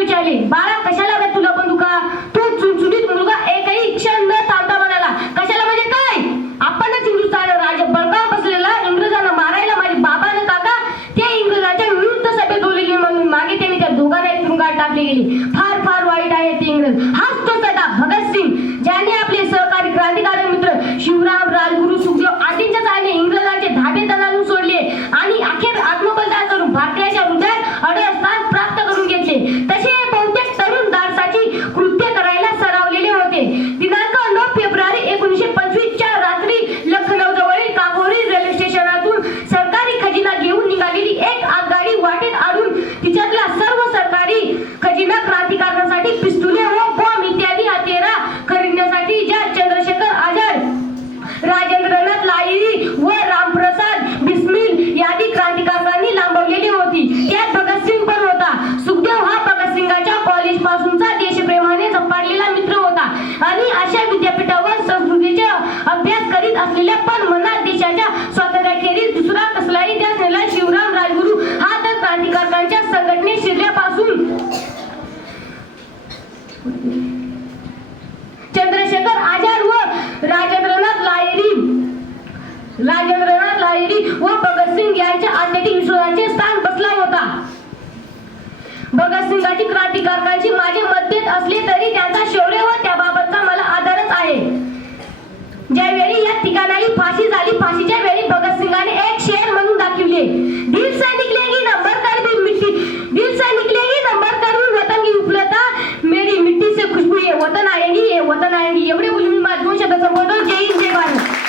विचारले, बाळा कशाला रे तुला बंदुका? तो चुणचुणीत मुलगा एकही क्षण न थांबता म्हणाला, कशाला म्हणजे काय? आपणच हिंदुस्थान राजा बळकाव बसलेला इंग्रजांना मारायला माझे बाबा न काका ते इंग्रजांच्या विरुद्ध सभेत बोलले गेले म्हणून मागे त्यांनी त्या दोघांना तुरुंगात टाकले गेले. फार फार वाईट आहे ते इंग्रज. हाच तो सदा भगतसिंग ज्याने आपले सहकारी क्रांतिकारक मित्र शिवराम, राजगुरू, सुखदेव आदींच्या साहाय्याने इंग्रजांचे धाबे तणावून सोडले आणि अखेर आत्मबलिदान करून भारतीयाच्या हृदयात अढळ स्थान प्राप्त करून घेतले. तसे बहुतेक तरुण दारसाची कृत्य करायला सरावलेले होते. दिनांक 9 फेब्रुवारी 1925 च्या रात्री लखनौ जवळील काकोरी रेल्वे स्टेशनातून सरकारी खजिना घेऊन निघालेली एक आगगाडी वाटेत अडून तिच्यातला सर्व सरकारी खजिना क्रांतिकारकांसाठी पिस्तुले व बॉम्ब इत्यादी हत्यारे खरेदण्यासाठी ज्या चंद्रशेखर आझाद, राजेंद्रनाथ लाहिरी व रामप्रसाद बिस्मिल यादी क्रांतिकारकांनी लांबवलेली होती, त्यात भगतसिंग पण होता. सुखदेव हा भगतसिंगाच्या कॉलेज पासूनचा देशप्रेमाने झपाटलेला मित्र होता आणि अशा विद्यापीठावर संस्कृतीचा अभ्यास करीत असलेल्या पण मनात देशाच्या स्वातंत्र्याखेरीज दुसरा कसलाही ध्यास नसलेला शिवराम, राजगुरू हा तर क्रांतिकारकांच्या संघटनेत शिरल्यापासून चंद्रशेखर आझाद व राजेंद्रनाथ लाहिरी व भगतसिंग यांच्या आध्यात्मिक विश्वासाचे स्थान बसला होता. भगतसिंगाची क्रांतिकारकांची माझे मतभेद असले तरी त्यांचा शौर्य व त्याबाबतचा मला आदरच आहे. ज्यावेळी या ठिकाणी फाशी झाली